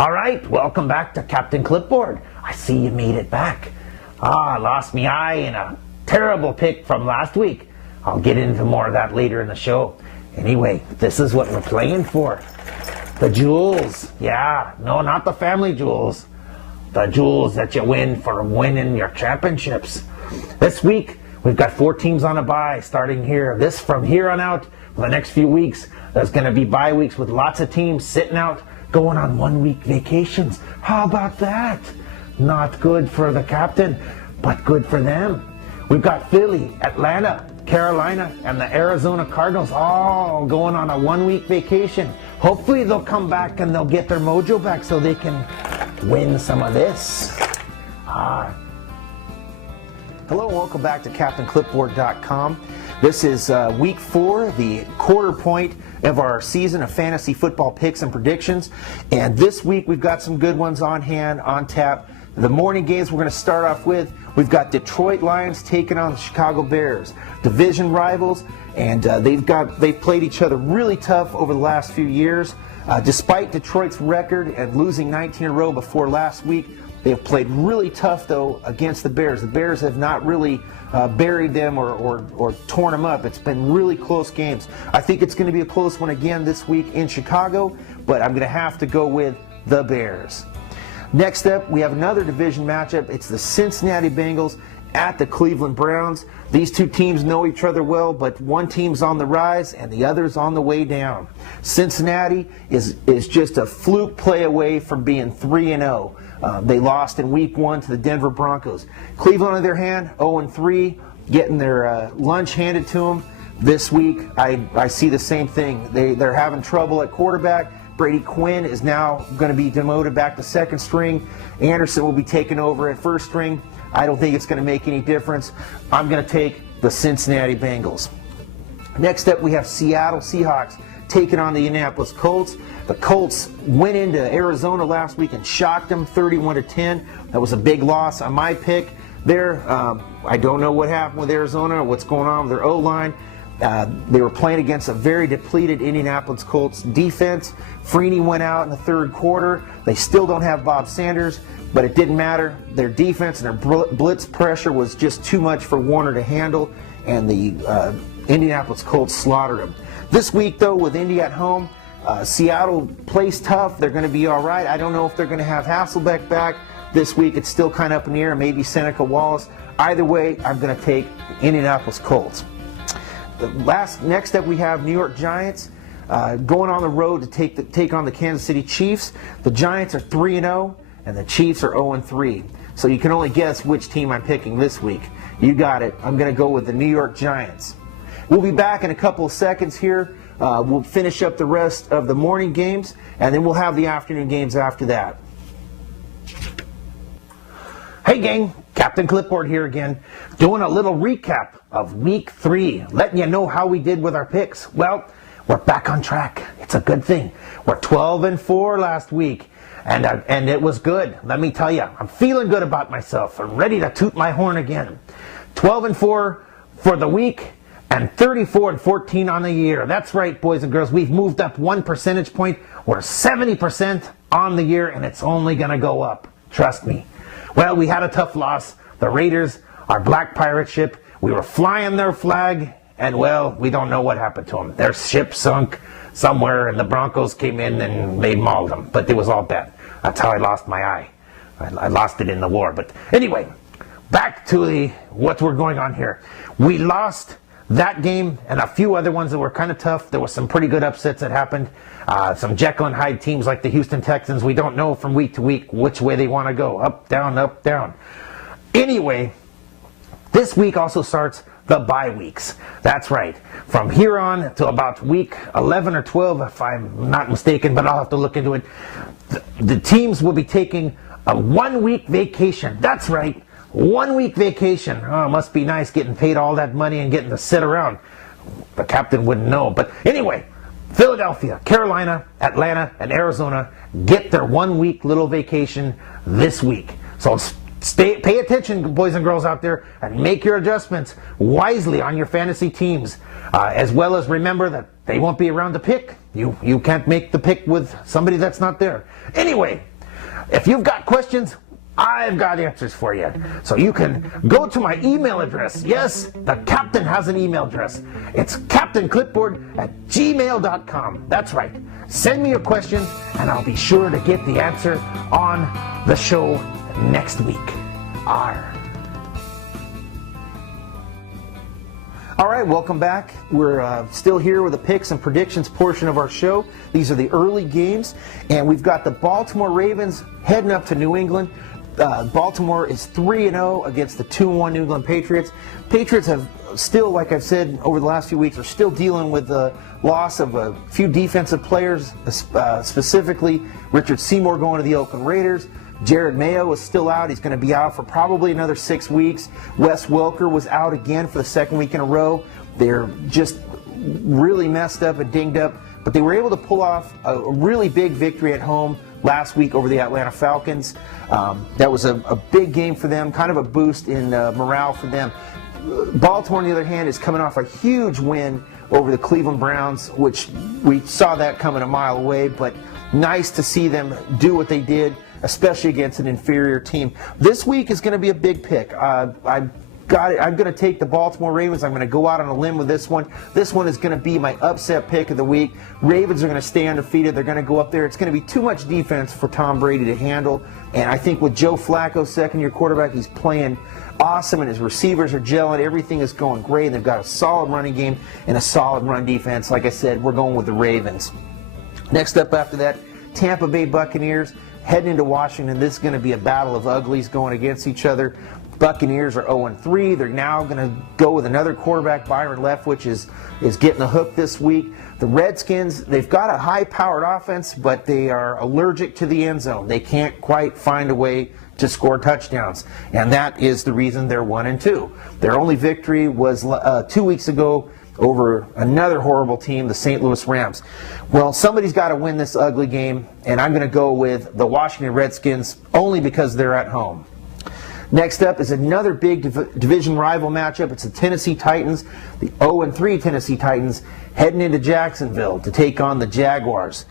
All right, welcome back to Captain Clipboard. I see you made it back. I lost me eye in a terrible pick from last week. I'll get into more of that later in the show. Anyway, this is what we're playing for. The jewels. Yeah, no, not the family jewels. The jewels that you win for winning your championships. This week, we've got 4 teams on a bye starting here. From here on out, for the next few weeks, there's going to be bye weeks with lots of teams sitting out, going on 1-week vacations. How about that? Not good for the captain, but good for them. We've got Philly, Atlanta, Carolina, and the Arizona Cardinals all going on a 1-week vacation. Hopefully they'll come back and they'll get their mojo back so they can win some of this. Hello and welcome back to CaptainClipboard.com. This is week 4, the quarter point of our season of fantasy football picks and predictions. And this week we've got some good ones on hand, on tap. The morning games we're going to start off with, we've got Detroit Lions taking on the Chicago Bears, division rivals, and they've played each other really tough over the last few years. Despite Detroit's record and losing 19 in a row before last week, they've played really tough, though, against the Bears. The Bears have not really buried them or torn them up. It's been really close games. I think it's going to be a close one again this week in Chicago, but I'm going to have to go with the Bears. Next up, we have another division matchup. It's the Cincinnati Bengals at the Cleveland Browns. These two teams know each other well, but one team's on the rise and the other's on the way down. Cincinnati is just a fluke play away from being 3-0. They lost in week 1 to the Denver Broncos. Cleveland, on their hand, 0-3, getting their lunch handed to them. This week, I see the same thing. They're having trouble at quarterback. Brady Quinn is now going to be demoted back to second string. Anderson will be taken over at first string. I don't think it's going to make any difference. I'm going to take the Cincinnati Bengals. Next up, we have Seattle Seahawks taking on the Indianapolis Colts. The Colts went into Arizona last week and shocked them 31-10. That was a big loss on my pick there. I don't know what happened with Arizona or what's going on with their O-line. They were playing against a very depleted Indianapolis Colts defense. Freeney went out in the third quarter. They still don't have Bob Sanders, but it didn't matter. Their defense and their blitz pressure was just too much for Warner to handle, and the Indianapolis Colts slaughtered them. This week, though, with Indy at home, Seattle plays tough. They're going to be all right. I don't know if they're going to have Hasselbeck back this week. It's still kind of up in the air, maybe Seneca Wallace. Either way, I'm going to take Indianapolis Colts. Next up, we have New York Giants going on the road to take on the Kansas City Chiefs. The Giants are 3-0, and the Chiefs are 0-3. So you can only guess which team I'm picking this week. You got it. I'm going to go with the New York Giants. We'll be back in a couple of seconds here. We'll finish up the rest of the morning games, and then we'll have the afternoon games after that. Hey gang, Captain Clipboard here again, doing a little recap of week 3, letting you know how we did with our picks. Well, we're back on track. It's a good thing. We're 12-4 last week, and it was good. Let me tell you, I'm feeling good about myself. I'm ready to toot my horn again. 12-4 for the week, and 34-14 on the year. That's right, boys and girls. We've moved up 1 percentage point. We're 70% on the year, and it's only going to go up. Trust me. Well, we had a tough loss. The Raiders, our black pirate ship, we were flying their flag, and well, we don't know what happened to them. Their ship sunk somewhere, and the Broncos came in and they mauled them. But it was all bad. That's how I lost my eye. I lost it in the war. But anyway, back to what we're going on here. We lost that game and a few other ones that were kind of tough. There were some pretty good upsets that happened. Some Jekyll and Hyde teams like the Houston Texans, we don't know from week to week which way they want to go. Up, down, up, down. Anyway, this week also starts the bye weeks. That's right. From here on to about week 11 or 12, if I'm not mistaken, but I'll have to look into it, the teams will be taking a 1-week vacation. That's right. 1-week vacation. Oh, must be nice getting paid all that money and getting to sit around. The captain wouldn't know. But anyway, Philadelphia, Carolina, Atlanta, and Arizona get their 1-week little vacation this week. So pay attention, boys and girls out there, and make your adjustments wisely on your fantasy teams. As well as remember that they won't be around to pick. You can't make the pick with somebody that's not there. Anyway, If you've got questions, I've got answers for you. So you can go to my email address. Yes, the captain has an email address. It's captainclipboard@gmail.com. That's right. Send me your questions, and I'll be sure to get the answer on the show next week. All right, welcome back. We're still here with the picks and predictions portion of our show. These are the early games, and we've got the Baltimore Ravens heading up to New England. Baltimore is 3-0 against the 2-1 New England Patriots. Patriots have still, like I've said over the last few weeks, are still dealing with the loss of a few defensive players, specifically Richard Seymour going to the Oakland Raiders. Jared Mayo is still out. He's going to be out for probably another 6 weeks. Wes Welker was out again for the second week in a row. They're just really messed up and dinged up, but they were able to pull off a really big victory at home last week over the Atlanta Falcons. That was a big game for them, kind of a boost in morale for them. Baltimore, on the other hand, is coming off a huge win over the Cleveland Browns, which we saw that coming a mile away, but nice to see them do what they did, especially against an inferior team. This week is going to be a big pick. I'm going to take the Baltimore Ravens. I'm going to go out on a limb with this one. This one is going to be my upset pick of the week. Ravens are going to stay undefeated. They're going to go up there. It's going to be too much defense for Tom Brady to handle. And I think with Joe Flacco, second-year quarterback, he's playing awesome, and his receivers are gelling. Everything is going great. They've got a solid running game and a solid run defense. Like I said, we're going with the Ravens. Next up after that, Tampa Bay Buccaneers heading into Washington. This is going to be a battle of uglies going against each other. Buccaneers are 0-3. They're now going to go with another quarterback, Byron Leftwich is getting the hook this week. The Redskins, they've got a high-powered offense, but they are allergic to the end zone. They can't quite find a way to score touchdowns, and that is the reason they're 1-2. Their only victory was 2 weeks ago over another horrible team, the St. Louis Rams. Well, somebody's got to win this ugly game, and I'm going to go with the Washington Redskins only because they're at home. Next up is another big division rival matchup. It's the Tennessee Titans, the 0-3 Tennessee Titans, heading into Jacksonville to take on the Jaguars.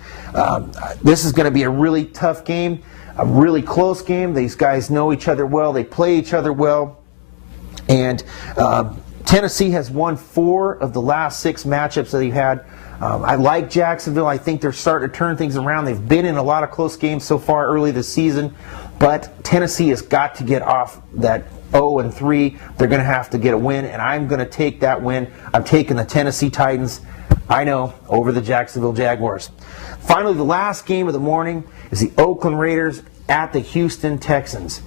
This is going to be a really tough game, a really close game. These guys know each other well. They play each other well. And Tennessee has won 4 of the last 6 matchups that they've had. I like Jacksonville. I think they're starting to turn things around. They've been in a lot of close games so far early this season. But Tennessee has got to get off that 0-3. They're going to have to get a win, and I'm going to take that win. I'm taking the Tennessee Titans, I know, over the Jacksonville Jaguars. Finally, the last game of the morning is the Oakland Raiders at the Houston Texans.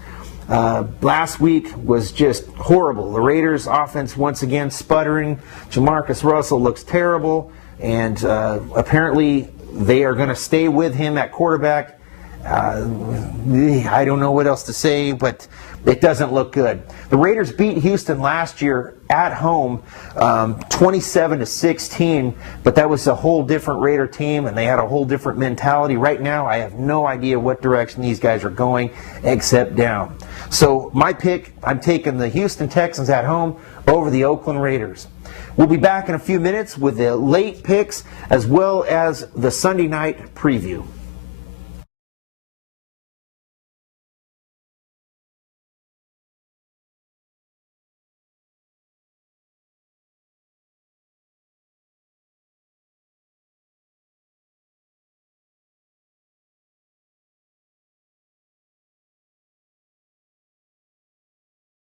Last week was just horrible. The Raiders' offense once again sputtering. Jamarcus Russell looks terrible, and apparently they are going to stay with him at quarterback. I don't know what else to say, but it doesn't look good. The Raiders beat Houston last year at home 27-16, but that was a whole different Raider team, and they had a whole different mentality. Right now, I have no idea what direction these guys are going except down. So my pick, I'm taking the Houston Texans at home over the Oakland Raiders. We'll be back in a few minutes with the late picks as well as the Sunday night preview.